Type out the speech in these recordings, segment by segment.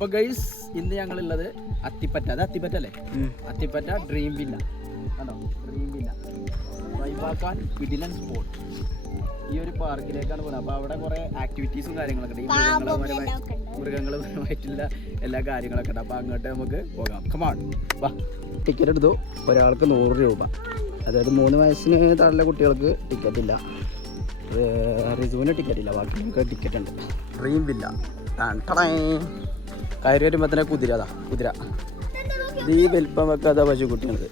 അപ്പൊ ഗൈസ് ഇന്ന് ഞങ്ങളുള്ളത് അത്തിപ്പറ്റ, അത് അത്തിപ്പറ്റ അല്ലേ? അത്തിപ്പറ്റ ഡ്രീം വില്ല കണ്ടോ, ഡ്രീം വില്ല വൈബാക്കാൻ കിടിലൻ സ്പോട്ട്. ഈ ഒരു പാർക്കിലേക്കാണ് പോകുന്നത്. അപ്പോൾ അവിടെ കുറേ ആക്ടിവിറ്റീസും കാര്യങ്ങളൊക്കെ ഉണ്ട്. ഈ മൃഗങ്ങളുമായിട്ടുള്ള എല്ലാ കാര്യങ്ങളൊക്കെ ഉണ്ട്. അപ്പോൾ അങ്ങോട്ട് നമുക്ക് പോകാം. കമാൺ വാ. ടിക്കറ്റ് എടുത്തു. ഒരാൾക്ക് 100 രൂപ, അതായത് 3 വയസ്സിന് താഴെ കുട്ടികൾക്ക് ടിക്കറ്റ് ഇല്ല. റിസുവിന് ടിക്കറ്റ് ഇല്ല, ബാക്കി നമുക്ക് ടിക്കറ്റ് ഉണ്ട്. ഡ്രീം വില്ല കയറി വരുമ്പോൾ തന്നെ കുതിര, അതാ കുതിര. ഇത് ഈ വലിപ്പം വെക്കാതെ പശുക്കുട്ടിയാണിത്.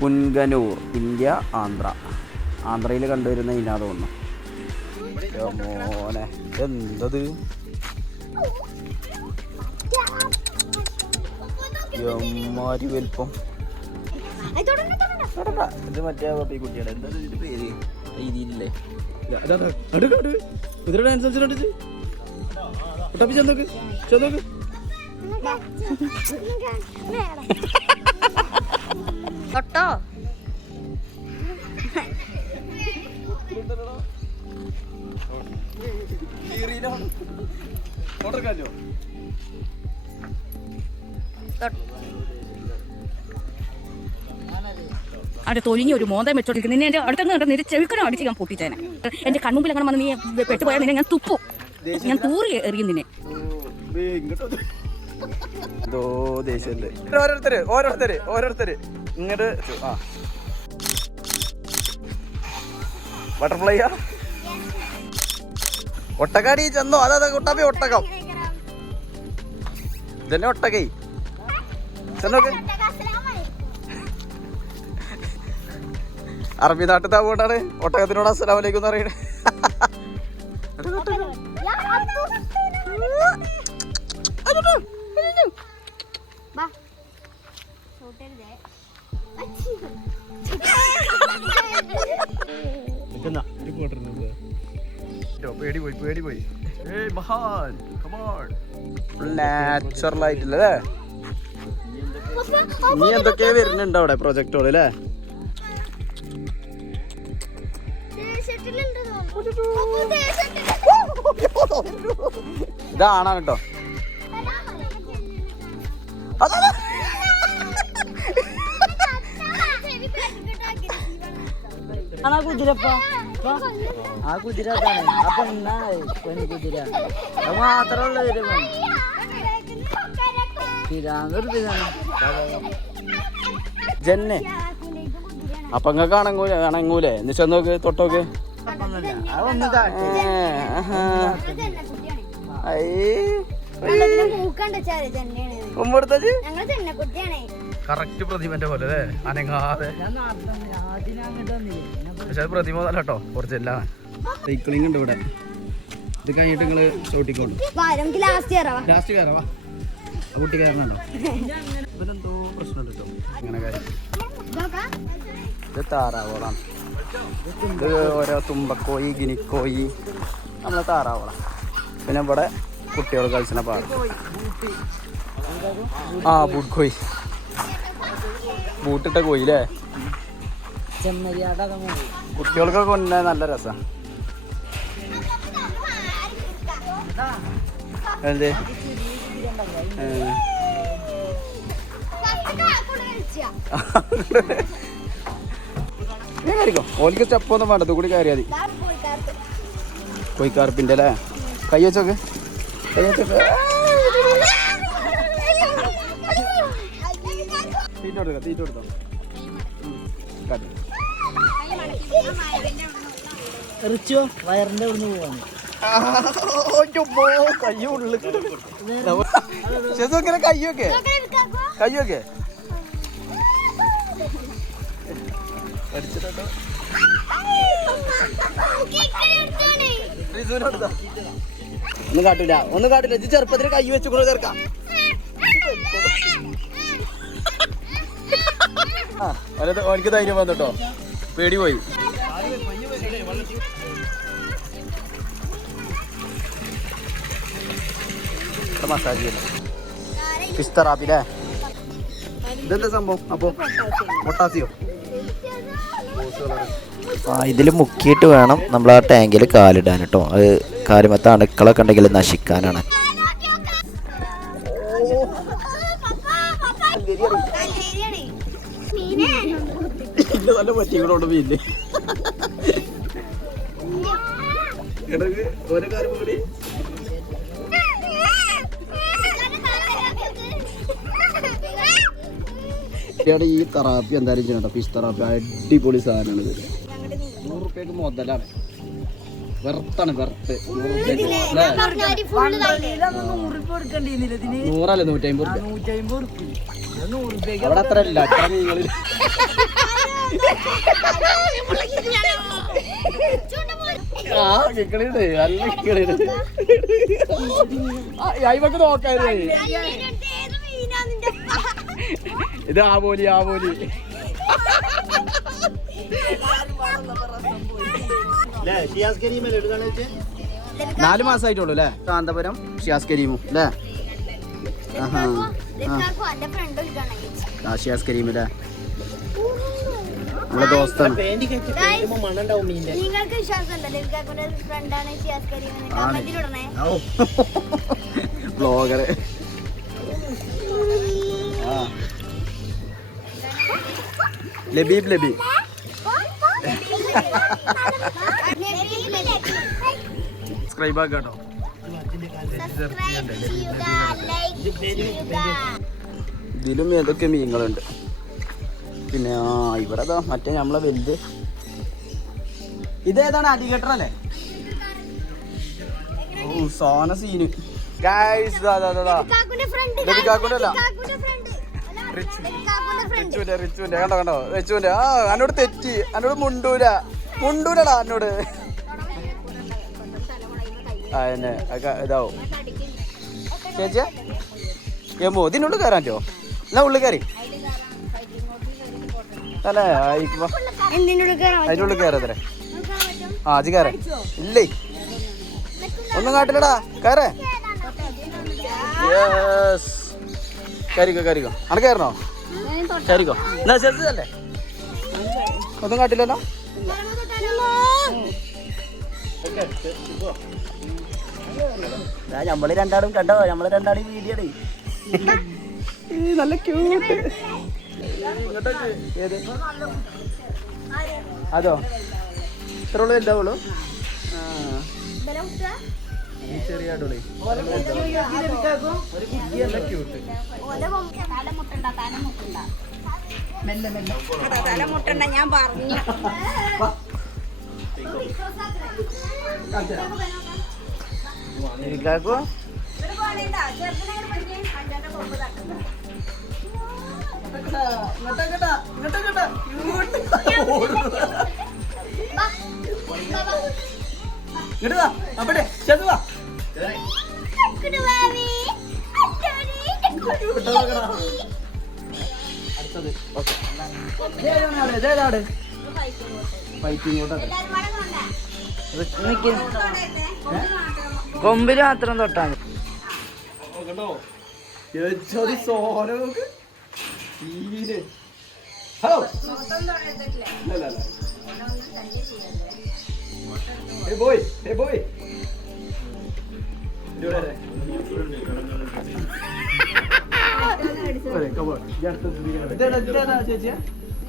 പുൻഗനൂർ, ഇന്ത്യ, ആന്ധ്രയിൽ കണ്ടുവരുന്ന ഇനാദം ഒന്ന്. മോനെ എന്തത്, എമ്മാരി വലിപ്പം. ഇത് മറ്റേ പപ്പിക്കുട്ടിയാണ്. എന്താ ഇതിന്റെ പേര്? രീതിയിലല്ലേ കുതിര ഡാൻസ് കളിച്ചിട്ട് ഒട്ടപ്പി ചെന്നോക്ക് ചെന്നോക്ക്. തൊട്ടോ അവിടെ തൊലിഞ്ഞ ഒരു മോന്തം വെച്ചോണ്ടിരിക്കും. നിന്നെ എന്റെ അടുത്ത് നിന്റെ ചെവിക്കനോ അടിച്ച് ഞാൻ പൊട്ടിച്ചേനെ. എന്റെ കൺമുമ്പിൽ അങ്ങനെ വന്ന് നീ പെട്ടുപോയാൽ നിന്നെ ഞാൻ തുപ്പും, ഞാൻ തൂറി എറിയും നിന്നെ. ഓരോരുത്തര് ഇങ്ങോട്ട് ബട്ടർഫ്ലൈയാ ഒട്ടക്കാടി ചെന്നോ? അതാ കുട്ടാപ്പി ഒട്ടകം ഇതന്നെ ഒട്ടകൈ ചെന്നോക്ക്. അറബി നാട്ടിൽ അതുകൊണ്ടാണ് ഒട്ടകത്തിനോട് അസ്സലാമു അലൈക്കും എന്ന് പറയുന്നത്. പേടി പോയി. നാച്ചുറൽ ആയിട്ടില്ലേ? നീ എന്തൊക്കെയാ വരുന്നുണ്ട് അവിടെ പ്രൊജക്ടോള് അല്ലേ? ഇതാണാണ് കേട്ടോ. ആ കുതിര അപ്പൊ പെൺകുതിര മാത്രമുള്ള ജന്നെ അപ്പൊ നിങ്ങൾക്ക് അണങ്ങൂലേ? എന്ന് ചെന്നോക്ക് തൊട്ടോക്ക്. കറക്റ്റ് പ്രതിമന്റെ പോലെ അല്ലേ, അനങ്ങാതെ. പക്ഷെ പ്രതിമ നല്ല കേട്ടോ, കുറച്ചല്ല. സൈക്ലിംഗ് ഉണ്ട് ഇവിടെ. ഇത് കഴിഞ്ഞിട്ട് നിങ്ങള് ചവിട്ടിക്കോളൂ. ലാസ്റ്റ് കയറാവാ. ആ കുട്ടി കയറണുണ്ടോ? ഇവരെന്തോ പ്രശ്നമുണ്ട് കേട്ടോ. അങ്ങനെ കാര്യം. ഇത് താറാവോളാണ്. ഇത് ഓരോ തുമ്പക്കോയി, ഗിനിക്കോയി, നമ്മളെ താറാവോളാം. പിന്നെ ഇവിടെ കുട്ടികൾ കളിച്ചിന പാർക്ക്. ബൂട്ട് കോയി, ബൂട്ടിട്ട കോയി അല്ലേ? കുട്ടികൾക്കൊക്കെ കൊണ്ടുവന്ന നല്ല രസം. എന്ത് കയറിക്കോ. ഓലിക്ക് സ്റ്റെപ്പൊന്നും വേണ്ട, കൂടി കയറിയാൽ മതി. കോയിക്കാർപ്പിൻ്റെ അല്ലേ? കൈ വെച്ചോക്ക്, കൈ വെച്ചോക്ക്. തീറ്റ കൊടുത്തോ. റിച്ചോ വയറിന്റെ ഉള്ളിൽ പോവാണ്. കയ്യൊക്കെ ഒന്നും കാട്ടില്ല. ഇത് ചെറുപ്പത്തിന് കൈ വെച്ചുകൂടെ ചേർക്കാം. എനിക്ക് ധൈര്യം വന്നിട്ടോ, പേടി പോയി. മസാജ് ചെയ്യണം. ഫിഷ് തെറാപ്പി അല്ലേ? ഇതെന്താ സംഭവം? അപ്പൊ പൊട്ടാസിയോ? ഇതിൽ മുക്കിയിട്ട് വേണം നമ്മൾ ആ ടാങ്കിൽ കാലിടാൻ കേട്ടോ. അത് കാലുമത്തെ അണുക്കളൊക്കെ ഉണ്ടെങ്കിൽ നശിക്കാനാണ്. നല്ല പറ്റിയോട് മീന് ഓരോ കാര്യം കൂടി ഈ തെറാപ്പി എന്തായാലും ചെയ്യണം. ഫിഷ് തെറാപ്പി അടിപൊളി സാധനമാണ്. ഇത് 100 റുപ്യക്ക് മുതലാണ്. വെറുത്താണ് വെറുത്ത്. 100 100അല്ലേ 150 റുപ്യ. അവിടെ അത്ര ഇല്ല. അത്ര മീനുകളിൽ കിക്കളിയുണ്ട്. നല്ല കിക്കളിയുണ്ട്. അയിമക്ക് നോക്കാതെ ഇത് ആവോലി 4 മാസമായിട്ടുള്ളൂ അല്ലേ? കാന്തപുരം ഷിയാസ് കരീമും അല്ലേ? ഷിയാസ് കരീം അല്ലേ? നമ്മളെ ദോസ്താണ്. ബ്ലോഗറ്. ലബീബ് ലബീബ് സബ്സ്ക്രൈബ് ആക്കാട്ടോ. ഇതിലും ഏതൊക്കെ മീനുകളുണ്ട്. പിന്നെ ഇവിടെ മറ്റേ നമ്മളെ വലുത് ഇതേതാണ്? അലിഗേറ്റർ അല്ലേ? ഓ സോന സീന് ഗൈസ്. റിച്ചുവിന്റെ കണ്ടോ കണ്ടോ റിച്ചുവിന്റെ. എന്നോട് തെറ്റി. എന്നോട് മുണ്ടൂലടാ എന്നോട്. എന്നെ ഇതാവും ചേച്ചിയാ. ഏമോ ഇതിനുള്ളിൽ കയറാൻ പറ്റുമോ? എന്നാ ഉള്ളിൽ കയറി അല്ലേ? അതിൻ്റെ ഉള്ളിൽ കയറത്രേ. അത് കയറേ ഇല്ലേ? ഒന്നും കാട്ടില്ലടാ. കയറേ. യെസ് കയറിക്കോ. അവിടെ കയറണോ? കയറിക്കോ. എന്നാ ചെറുതല്ലേ? ഒന്നും കാട്ടില്ലല്ലോ. നമ്മള് രണ്ടാളും കണ്ടോ? നമ്മള് രണ്ടാളും വീഡിയോ നല്ല ക്യൂട്ട്. അതോ ഇത്രയുള്ളൂ ഉണ്ടാവുള്ളൂ. ചെറിയ അടിപൊളി ക്യൂട്ട്. ഞാൻ പറഞ്ഞു അവിടെ ചെറുവാ. അടുത്തത് കൊമ്പില് മാത്രം തൊട്ടാ കണ്ടോ? സോനോ hello. Hey boy.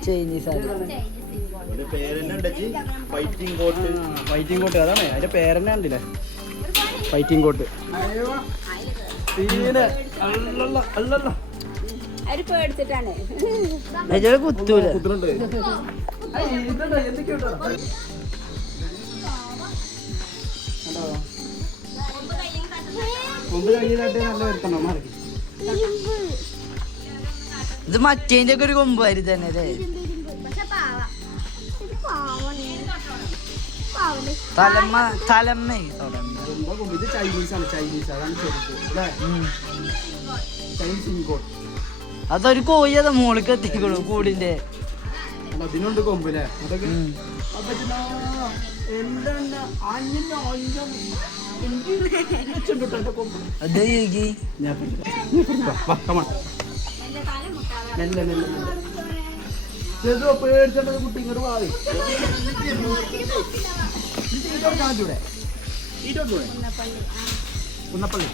Chinese fighting കോട്ട് അതാണ് അതിന്റെ പേരെന്നെ ഉണ്ടല്ലേ? ഫൈറ്റിംഗ് കോട്ട്. കുത്തൂല. കുത്തുന്നുണ്ട്. ഇത് മറ്റേന്റെ ഒക്കെ ഒരു കൊമ്പായിരുന്നു തന്നെ അല്ലേ? തലമ്മ ഇത് ചൈനീസാണ്. അതാണ് ചെറുത്. അതൊരു കോഴി അതാ മോളിക്ക് എത്തിക്കണു കൂടിന്റെ. അതിനുണ്ട് കൊമ്പല്ലേ? അതൊക്കെ അത് യോഗി പേടിച്ചോണ്ടത് കുട്ടി ഇങ്ങോട്ട് മാറി കുന്നപ്പള്ളി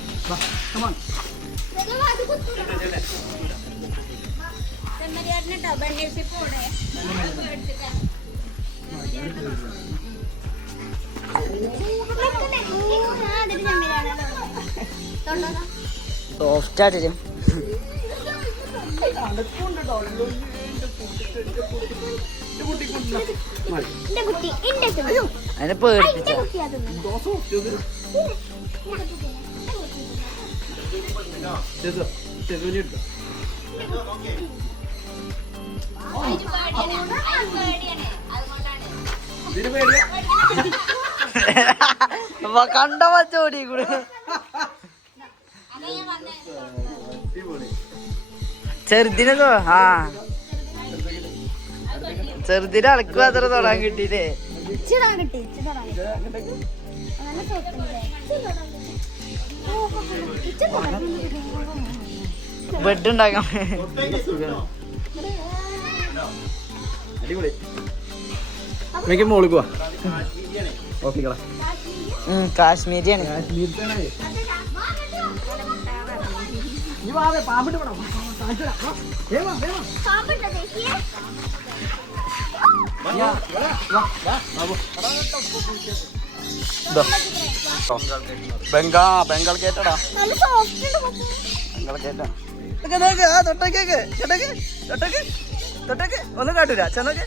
സോഫ്റ്റ് ആയിട്ട് അതിനെ പേടിപ്പിച്ച കണ്ട പച്ചോടി കൂടെ ചെറുതിനെ ആ ചെറുതിനെ അളക്ക് മാത്രം തൊടാൻ കിട്ടിയില്ലേ ബെഡ് ഉണ്ടാക്കാം എനിക്ക് മോളിൽ പോവാ ഓക്കെ കാശ്മീരിയാണ് ബംഗാൾ കേട്ടടാ ബംഗാൾ കേട്ടാ ഒന്നും കാട്ടൂല ചെന്നോക്കെ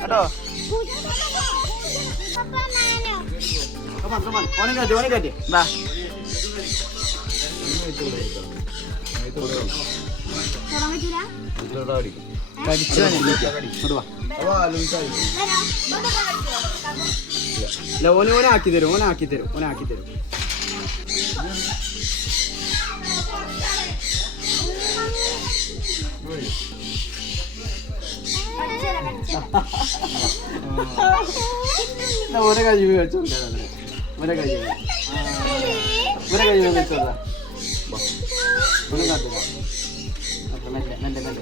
കേട്ടോ ഓനെ കാറ്റി ബാ ഓനാക്കി തരും ഓനാക്കി തരും ഓനാക്കി തരും ഓനെ കഴിവ് വെച്ചോ ഓനെ കഴിവ് ഓനെ കഴിവ് വെച്ചോളാം ഓനെ കാട്ടില്ല മെല്ലെ മെല്ലെ എന്റെ കൈ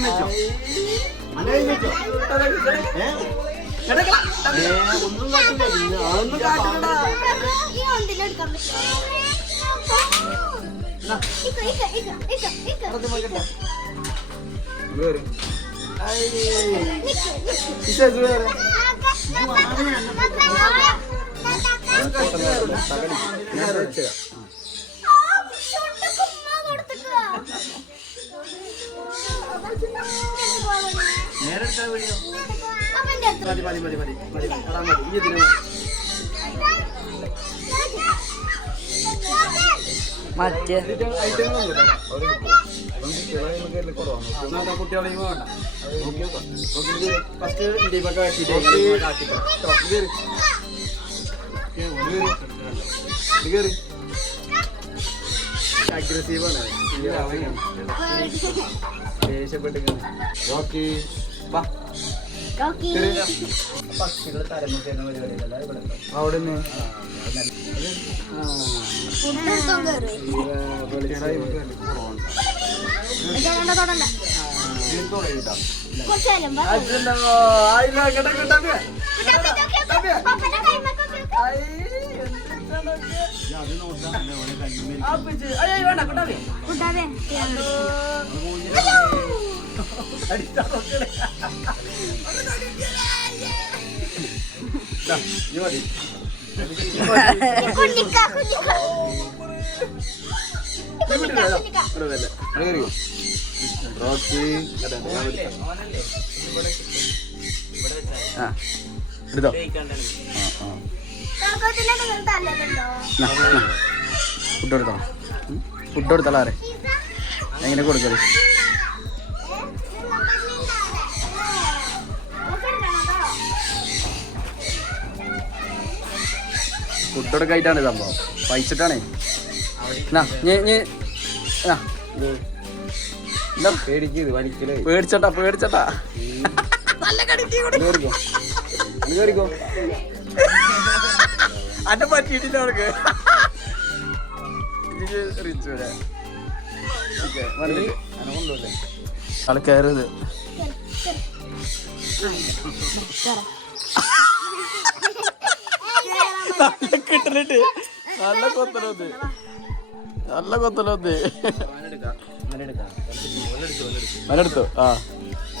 വെച്ചോ ഒന്നും കാട്ടില്ല അതൊന്നും കാട്ടില്ലടാ മറ്റേ കുട്ടികളെയും വേണ്ട ഫസ്റ്റ് ഇന്ത്യപ്പൊക്കെ അഗ്രസീവാണ് ദേഷ്യപ്പെട്ട് പക്ഷികൾ തരമുട്ടുന്ന പരിപാടിയല്ല ഇവിടെ അവിടെ എടുത്തോ ഫുഡ് എടുത്തോ ഫുഡ് എടുത്തോളാറെ എങ്ങനെ കൊടുക്കല് ഫുഡ് എടുക്കായിട്ടാണ് സംഭവം പൈച്ചിട്ടാണേ പേടിച്ചട്ടാ പേടിച്ചട്ടാ കേറിക്കോ അന്നെ പറ്റിയിട്ടില്ല അവർക്ക് പകുതി റിച്ചു ആള് കയറത് കിട്ടണിട്ട് നല്ല കൊത്തലത് മലെടുത്തോ ആ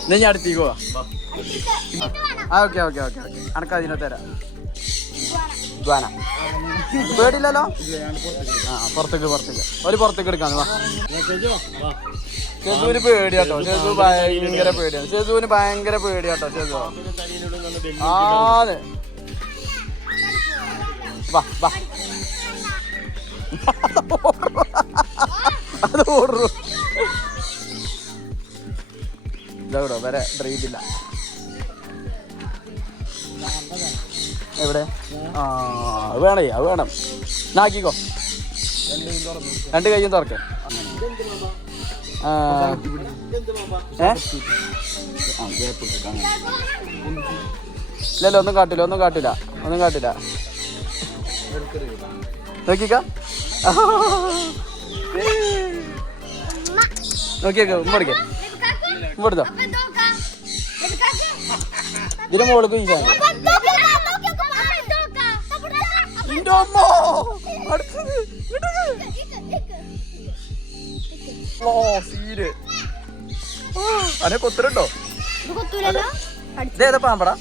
എന്നാ ഞാൻ അടുത്തേക്ക് ഓക്കെ അനക്ക് അതിനെ തരാം പേടില്ലല്ലോ ആ പുറത്തേക്ക് ഒരു പുറത്തേക്ക് എടുക്കാന്ന് വാ ചെസുവിന് പേടിയാട്ടോ ചെസു ഭയങ്കര പേടിയാണ് ചെസുവിന് ഭയങ്കര പേടിയാട്ടോ ചെസു ആതെ വാ അത് ഓടുന്നു ഇതോ വരെ ഡ്രൈവില്ല എവിടെ ആ അത് വേണം നാക്കിക്കോ രണ്ട് കൈയും തുറക്ക ഇല്ലല്ലോ ഒന്നും കാട്ടില്ല നോക്കിക്ക ഉമ്മടിക്കോ ഇതിന്റെ മോൾക്ക് ഈ അനെ കൊത്തലുണ്ടോ ഇതേതാ പാമ്പടാ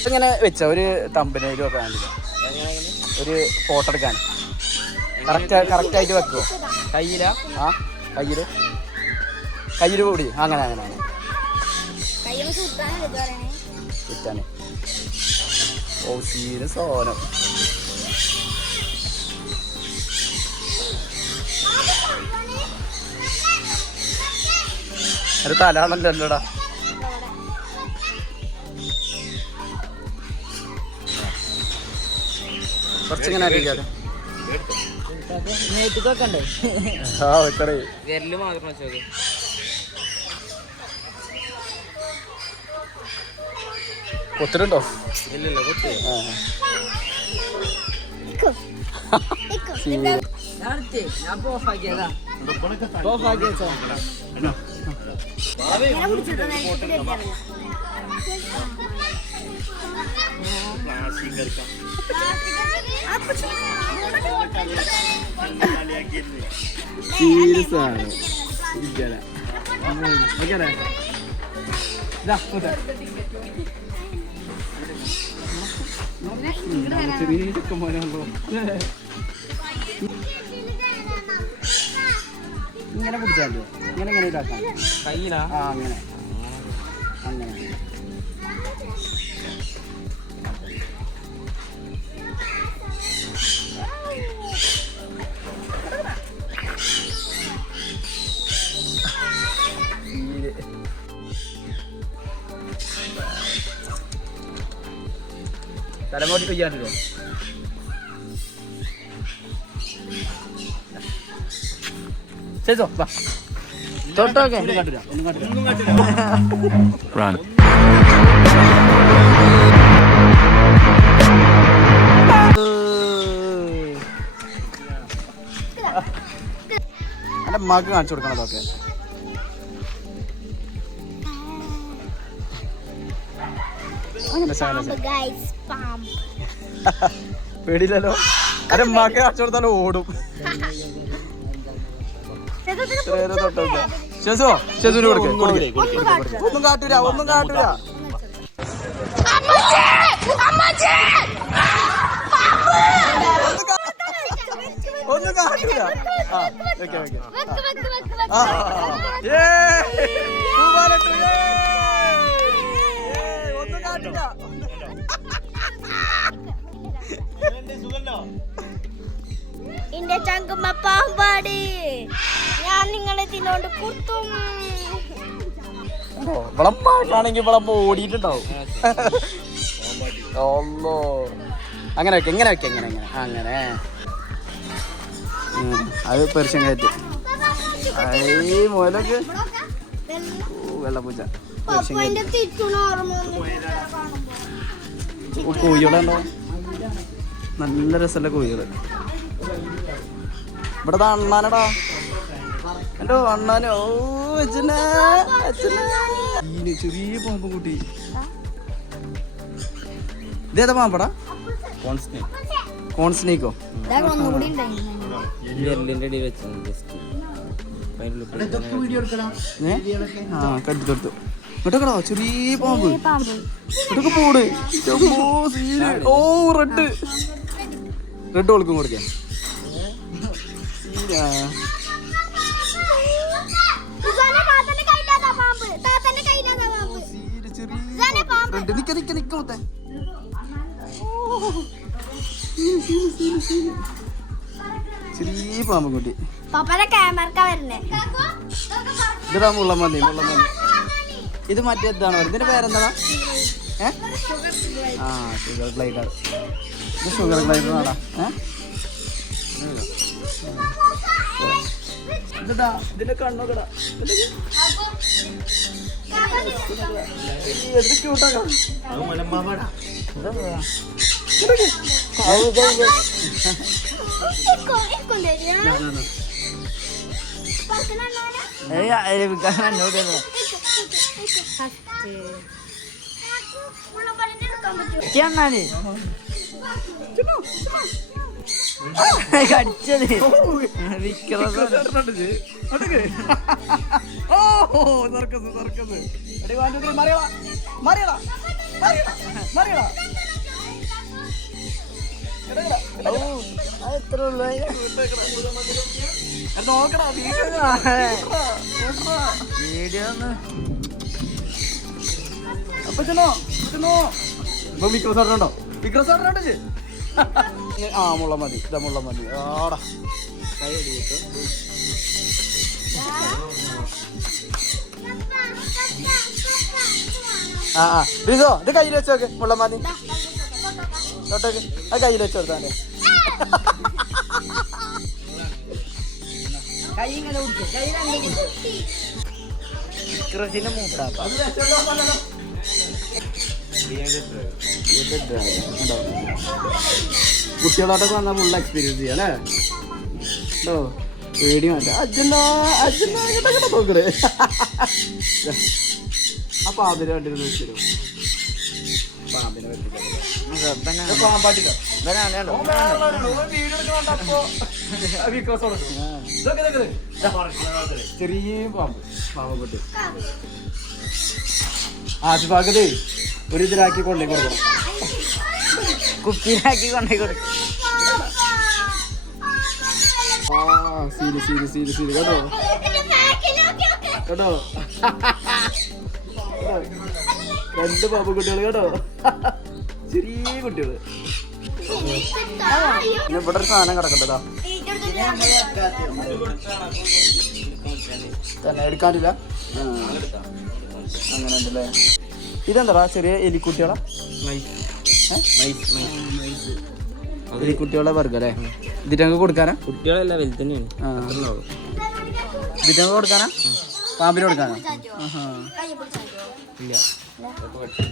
ഇങ്ങനെ വെച്ച ഒരു തമ്പനയിലും ഒക്കെ കണ്ടില്ല ഒരു ഫോട്ടോ എടുക്കാൻ കറക്റ്റായിട്ട് വെക്കുവോ കയ്യിലാ ആ കയ്യില് കൂടി അങ്ങനെ ചുറ്റാനെ ഓ സീരിയസ് സാധനം ഒരു തലാണല്ലോ അല്ലടാ കുറച്ചിങ്ങനെ അറിയിക്കാതെ ആ വെക്കടേ കൊത്തിട്ടുണ്ടോ സീരിയസ് ആണ് ചെറിയ ചെക്കന്മാരാണല്ലോ ഇങ്ങനെ പിടിച്ചാലോ ഇങ്ങനെ ഇതാക്കാം കയ്യിലാ ആ അങ്ങനെ തലമോട്ടി കൊയ്യാണ്ടോ ചെയ്തോ വാ തൊട്ടോക്കെ ഒന്നും കാട്ടില്ല എന്റെ മക്ക് കാണിച്ചു കൊടുക്കണം അതൊക്കെ പേടിയില്ലല്ലോ അരെ മക്ക് കാണിച്ചു കൊടുത്താലും ഓടും ഷെസുവിന് കൊടുക്ക ഒന്നും കാട്ടൂല ഒന്നും കാട്ടൂല ഒന്നും കാട്ടില്ല എന്റെ ചങ്കുമ്മ പാമ്പാടി ഞാൻ നിങ്ങളെ തിന്നോണ്ട് കുത്തും വിളമ്പാണെങ്കിൽ വിളമ്പ് ഓടിയിട്ടുണ്ടാവും അങ്ങനെ വെക്ക അങ്ങനെ അത് പെർഷ്യൻ കയറ്റ് മുതലൊക്കെ വെള്ളപ്പൂച്ച കോഴികളുണ്ടോ നല്ല രസമുള്ള കോഴികള് ഇവിടെ അണ്ണാനടാ എന്റെ അണ്ണാനോ അച്ഛനെ ചെറിയ പാമ്പ് കുട്ടി ഇതേതാ പാമ്പടാ കോൺസ്നേക്കോ ആ കടിച്ചെടുത്തു ഇട്ടോക്കടാ ചെറിയ പാമ്പ് ഇട്ടൊക്കെ പോട് ഓ റെഡ് ഓൾക്കും കൊടുക്കാം ചെറിയ പാമ്പ് കുട്ടി ഇതാ മുള്ളമന്തി ഇത് മറ്റേതാണോ ഇതിന്റെ പേരെന്താ ആ ഷുഗർ ഗ്ലൈഡർ ഇത് ഷുഗർ ഗ്ലൈഡർ ആടാ ഇതിന്റെ കണ്ണോക്കടാ കടിച്ചത് എത്ര ഉള്ളു വീഡിയോ വിക്രസോട്ടോ വിക്രസോട്ടോ ആ മുള്ള മതി ഇതാ മുള്ള മതി ആടാ ആ ആ ബിസോ ഇത് കയ്യിൽ വെച്ചോക്കെ മുള്ള മതി തൊട്ടോക്ക് അത് കയ്യിൽ വെച്ച് കൊടുത്താൻ്റെ വിക്രസിന്റെ മൂപ്പടാ കുട്ടികളോട്ടൊക്കെ വന്നാൽ ഫുൾ എക്സ്പീരിയൻസ് ചെയ്യാം അല്ലേ കേട്ടോ പേടി വേണ്ട അച്ഛനോ അച്ഛനോ നോക്കണേ ആ പാമ്പിനെ വണ്ടി വെച്ചിരും പാമ്പിനെ പാമ്പാട്ടിട്ടോ ചെറിയ പാമ്പ് പാമ്പ് ആശുഭാഗത്ത് ഒരു ഇതിലാക്കി കൊണ്ടേ കൊടുക്കണം കുപ്പിയിലാക്കി കൊണ്ടേ കൊടുക്കും സീരി കേട്ടോ കേട്ടോ രണ്ട് പാമ്പ് കുട്ടികൾ കേട്ടോ ചെറിയ കുട്ടികള് പിന്നെ ഇവിടെ ഒരു സാധനം കിടക്കണ്ടതാ തന്നെ എടുക്കാനില്ല അങ്ങനെ ഉണ്ടല്ലേ ഇതെന്താ ചെറിയ എലിക്കുട്ടികളാ എലിക്കുട്ടികളെ വർഗം അല്ലേ ഇതിറ്റങ്ങ് കൊടുക്കാനാ കുട്ടികളല്ല വലുത് തന്നെയാണ് ഇതിറ്റങ്ങ് കൊടുക്കാനാ പാമ്പിന് കൊടുക്കാനാ ഇല്ല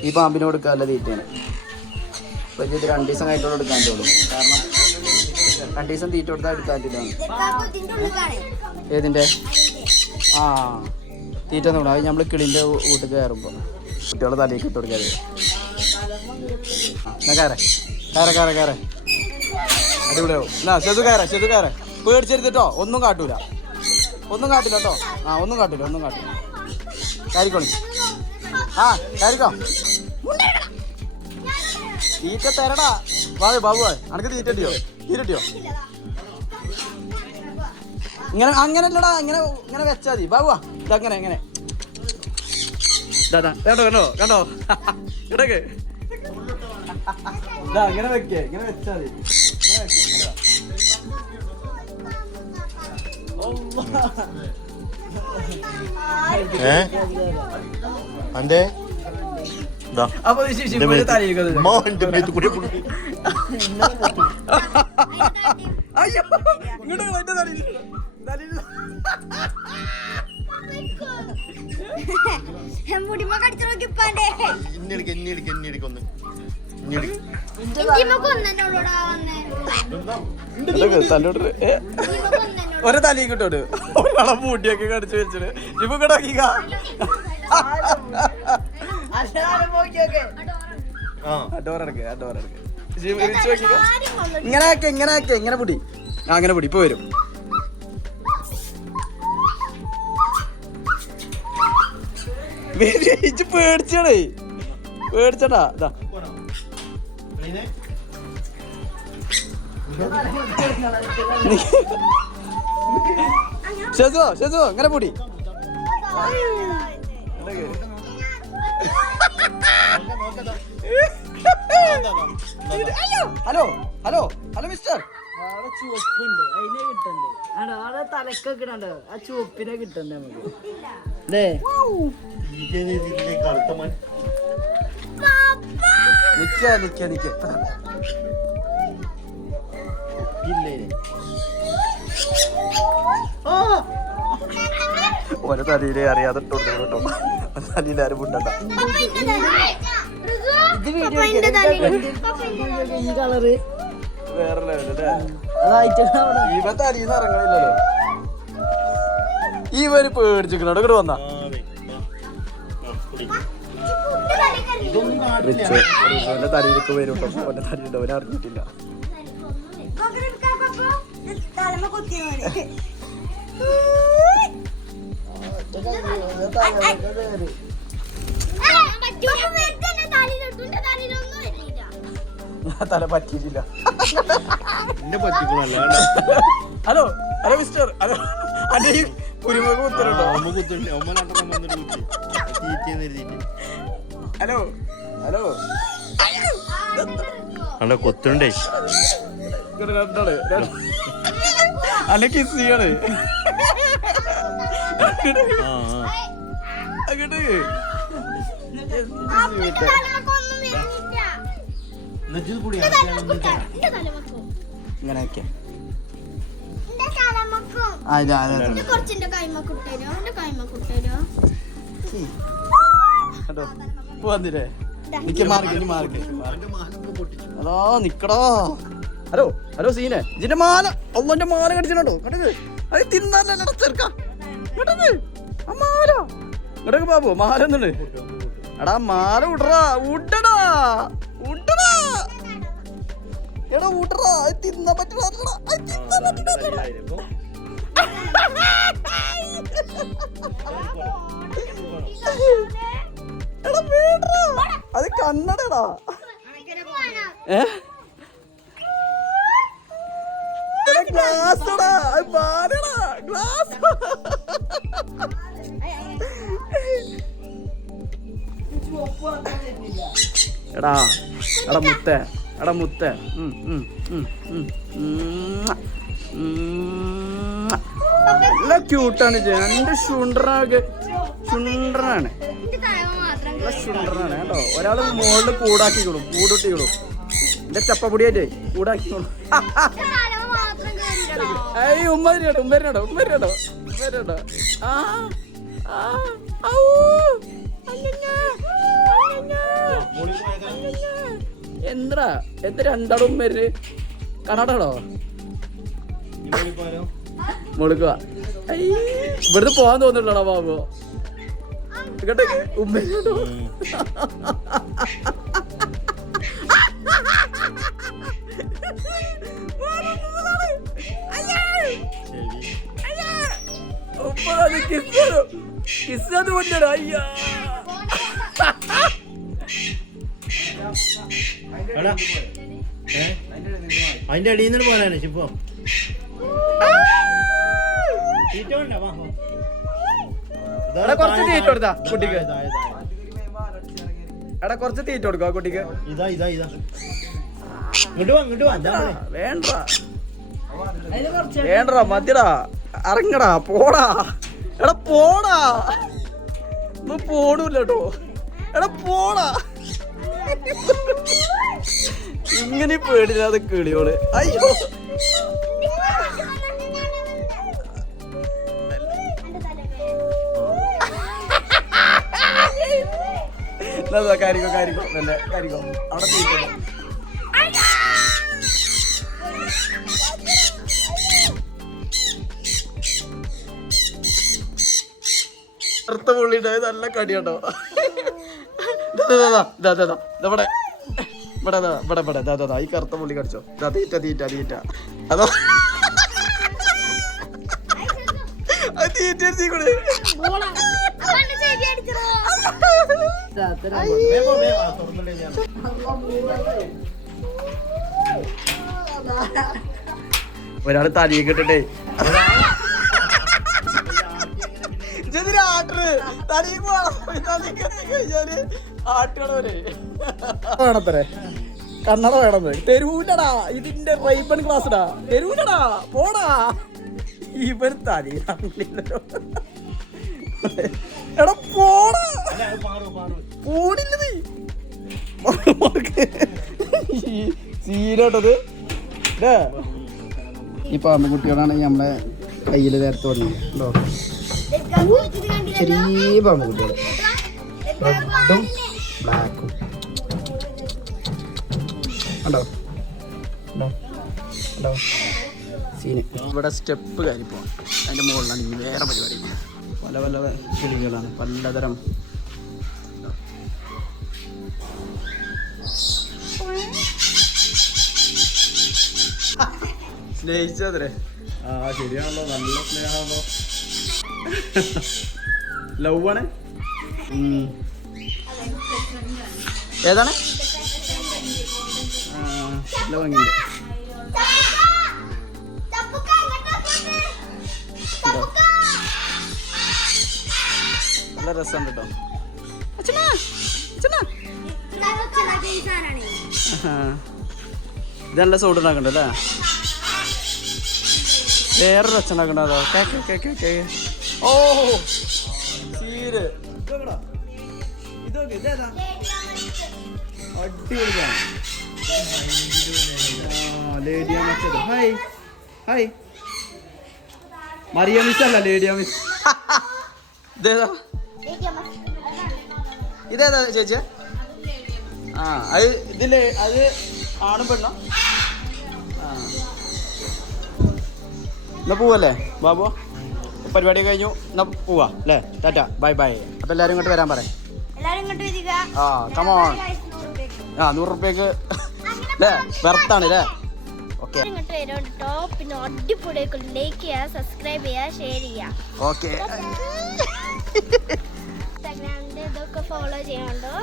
ഈ പാമ്പിന് കൊടുക്കാനല്ല തീറ്റയാണ് ഇപ്പൊ ഇത് 2 ദിവസം കഴിഞ്ഞിട്ടുള്ള എടുക്കാൻ പറ്റുള്ളൂ കാരണം 2 ദിവസം തീറ്റ കൊടുത്താൽ എടുക്കാൻ പറ്റില്ലാണ് ഏതിന്റെ ആ തീറ്റ നോക്കണം അത് നമ്മൾ കിളിൻ്റെ വീട്ടിൽ കയറുമ്പോൾ കുട്ടികളെ തലയിൽ ഇട്ട് കൊടുക്കാതെ കയറേ അടിപൊളിയാവും എന്നാ ചെതു കയറേ പേടിച്ചെടുത്തിട്ടോ ഒന്നും കാട്ടില്ല കേട്ടോ ആ ഒന്നും കാട്ടില്ല കാരിക്കോളി ആ കാരിക്കോ തീറ്റ തരടാ ബാബു അനക്ക് തീറ്റയോ ഇങ്ങനെ അങ്ങനല്ലടാ ഇങ്ങനെ വെച്ചാ മതി ബാബുവാ ഇതങ്ങനെ എങ്ങനെ കണ്ടോ ഇടക്ക് ഇങ്ങനെ വെക്കേ ഇങ്ങനെ വെച്ചാ മതി അന്റെ അപ്പൊ അയ്യോ ഇങ്ങോട്ട് എന്നെടുക്കൊന്ന് ഒരേ തലി കിട്ടോട് ഒരാളെ പൂട്ടിയൊക്കെ കടിച്ചു വെച്ചിട്ട് ഇപ്പൊ കിടക്കുക. ഇങ്ങനെ പൊടി അങ്ങനെ പൊടി ഇപ്പൊ വരും. പേടിച്ചടേ പേടിച്ചടാ. ഇതാ ഷെസോ അങ്ങനെ പൊടി. Hello hello hello mister. ചുവപ്പുണ്ട് അതിനെ കിട്ടണ്ടേ? ആടെ തലക്കൊക്കെ ഇടണ്ടോ? ആ ചുവപ്പിനെ കിട്ടണ്ടേ നമുക്ക്? നിക്ക ഓരോ തലയിലെ അറിയാതെ കേട്ടോ. തലയിൽ ആരും മുണ്ടണ്ട. ഈ കളറ് വേറെ ലെവലല്ലേ? ഇവ തലീന്ന് ഇറങ്ങണില്ലല്ലോ. ഇവര് പേടിച്ചിക്കണോ ഇങ്ങോട്ട് വന്നാ. റിച്ചുവിന്റെ തലയിലേക്ക് വരും കേട്ടോ. ഓന്റെ തലയുണ്ട് അവനെ അറിഞ്ഞിട്ടില്ല. തല പറ്റിയിട്ടില്ല. Hello hello mister. അതെ കുരുമുളക് കുത്തലുണ്ടോ? ഹലോ ഹലോ അല്ല കൊത്തുണ്ടേ അല്ല കിസ് ചെയ്യാണ് അങ്ങോട്ട്. ഇങ്ങനെയൊക്കെ വന്നില്ലേ? അതാ നിക്കടാ. ഹലോ ഹലോ സീനെ ഇതിന്റെ മാല അള്ളന്റെ മാല കടിച്ചിട്ടുണ്ടോ? കണ്ടത് അത് തിന്നാലല്ല ചെറുക്കാം. കേട്ടത് ആ മാല ഇടക്ക് ബാബു മാല ഒന്നുണ്ട്. എടാ മാല വിടറാ വിടടാ വിടടാ. എടാ വിടറാ. അത് തിന്നാൻ പറ്റണ അത് കണ്ണടടാ. ഗ്ലാസ്ടാ ഗ്ലാസ്. എടാ എടാ മുത്തേ എടാ മുത്തേ. നല്ല ക്യൂട്ടാണ്. രണ്ട് ചുണ്ടറാണ് ചുണ്ടറാണ് കേട്ടോ. ഒരാള് മുകളിൽ കൂടാക്കിക്കോളും കൂടൂട്ടിക്കോളും. എന്റെ ചപ്പപ്പൊടിയായിട്ടേ കൂടാക്കിക്കോളും. ഉമ്മരിനോട്ടോ ഉമ്മരിനോട്ടോ ഉമ്മരിനോട്ടോ ഉമ്മരിനോട്ടോ. എന്താ എന്താ രണ്ടാളും ഉമ്മര് കണാടാടോ മുളുക്കുക. ഇവിടുന്ന് പോവാൻ തോന്നില്ലടാ ബാബു. കേട്ടോ ഉമ്മരിനോട്ടോ. കിസ്സത് കൊണ്ടടാ. അയ്യാ അതിന്റെ അടിയിൽ നിന്ന് പോരാണ് ഇപ്പൊ. കുറച്ച് തീറ്റ കൊടുത്താ കുട്ടിക്ക്. എടാ കുറച്ച് തീറ്റ കൊടുക്കുക കുട്ടിക്ക്. ഇതാ ഇതാ ഇതാ ഇങ്ങോട്ട് വാ വേണ്ട വേണ്ടടാ മതിടാ. ഇറങ്ങടാ പോടാ. എടാ പോടാ. ഒന്നും പോടൂല്ല കേട്ടോ. എടാ പോടാ. ഇങ്ങനെ പേടില്ലാതെ കിളിയോള്. അയ്യോ കാര്യക്കോ നല്ല കാര്യക്കോ അവിടെ തീറ്റോ കറുത്ത പുള്ളിയുടെ നല്ല കടിയുണ്ടോ ഇവിടെ ഈ കറുത്ത പുള്ളി കടിച്ചോ തീറ്റ അതോ തീറ്റ കൂടെ ഒരാള് തലയെ കിട്ടട്ടെ വേണത്രേ കണ്ണട വേണമെന്ന് തെരുവൂലടാ ഇതിന്റെ റൈബൺ ക്ലാസ്ടാ തെരുവൂലടാ പോടാ ഇവർ തലയിലോ എടാ പോടാ പോടില്ലത് സീനോട്ടത് ഈ പാമ്പുകുട്ടികളാണെങ്കിൽ നമ്മളെ കയ്യിൽ നേരത്തെ വന്നു ചെറിയ പാമ്പുകുട്ടികൾ റെഡും ബ്ലാക്കും ഉണ്ടോ സീന് ഇവിടെ സ്റ്റെപ്പ് കയറിപ്പോ അതിൻ്റെ മുകളിലാണ് ഇനി വേറെ പരിപാടി പല പല കിളികളാണ് പലതരം സ്നേഹിച്ചതേ ശരിയാണല്ലോ നല്ല സ്നേഹമാണല്ലോ ലവ് ആണ് ഏതാണ് നല്ല ഭംഗിയുണ്ട് നല്ല രസമുണ്ട് കേട്ടോ ഇതല്ല സൗണ്ട് ഉണ്ടാക്കണ്ടല്ലേ വേറെ രസം ഉണ്ടാക്കണ്ടോ അതോ കേ ഓ ചീര് ഇതേതാ അടിപൊളിയാണ് Lydia miss hi hi Maria miss അല്ല ലേഡിയ മിസ് ഇതേതാ ചേച്ചിയാ അത് ഇതില് അത് ആണും പെണ്ണോ എന്നാ പോവല്ലേ ബാബു പരിപാടി കഴിഞ്ഞു എന്നാ പോവാ അല്ലേ ടാറ്റ ബൈ ബൈ അപ്പൊ എല്ലാരും ഇങ്ങോട്ട് വരാൻ പറയാം കമോൺ 100 രൂപയ്ക്ക് അല്ലേ വെർത്താണ് അല്ലേ ഓക്കെ ഇങ്ങോട്ട് വരും കേട്ടോ പിന്നെ അടിപൊളിയൊക്കെ ലൈക്ക് ചെയ്യുക സബ്സ്ക്രൈബ് ചെയ്യുക ഷെയർ ചെയ്യുക ഓക്കെ ഇൻസ്റ്റാഗ്രാമിന്റെ ഇതൊക്കെ ഫോളോ ചെയ്യാണ്ടോ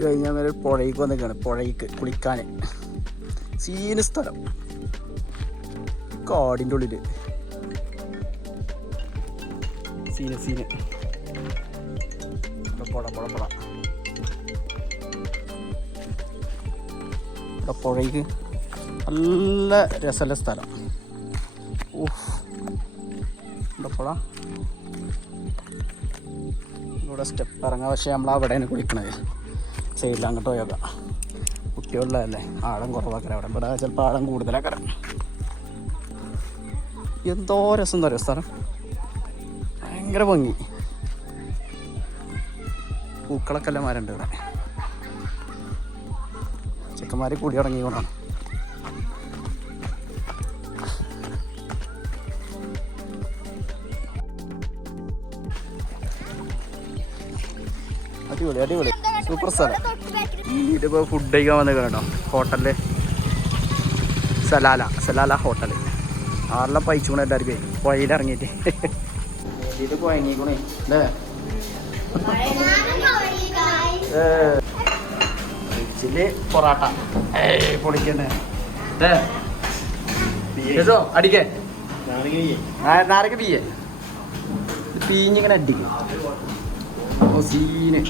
കഴിഞ്ഞാൽ വരെ പുഴയ്ക്ക് വന്നിട്ടാണ് പുഴയ്ക്ക് കുളിക്കാൻ സീന് സ്ഥലം കാടിൻ്റെ ഉള്ളില് സീന് പുഴ പുഴയ്ക്ക് നല്ല രസമുള്ള സ്ഥലം പുഴ ഇവിടെ സ്റ്റെപ്പ് ഇറങ്ങാം പക്ഷേ നമ്മൾ അവിടെയാണ് കുളിക്കണത് സൈഡിൽ അങ്ങോട്ട് പോയേക്കാം കുട്ടികളുള്ളതല്ലേ ആഴം കുറവാക്കര അവിടെ ഇവിടെ ചിലപ്പോൾ ആഴം കൂടുതലാക്കര എന്തോ രസം എന്താ പറയുക സ്ഥലം ഭയങ്കര ഭംഗി പൂക്കളൊക്കെ എല്ലാം മരണ്ട് ഇവിടെ ചെക്കന്മാർ കൂടി തുടങ്ങിക്കൊണ്ടാണ് അടിപൊളി സൂപ്പർ സ്ഥലം ഇതിപ്പോൾ ഫുഡ് കഴിക്കാൻ വന്നേക്കാം കേട്ടോ ഹോട്ടലിൽ സലാല ഹോട്ടൽ ആരെല്ലാം പൈച്ചുകൂടെ എല്ലാവർക്കും പുഴയിലിറങ്ങിയിട്ട് ഇത് കുഴങ്ങിക്കണേ അല്ലേ ചില്ലി പൊറാട്ട പൊളിക്കണ്ടേ അടിക്കേ നാരങ്ങ പീയേ പീഞ്ഞിങ്ങനെ അടിക്കും ഓ സീന്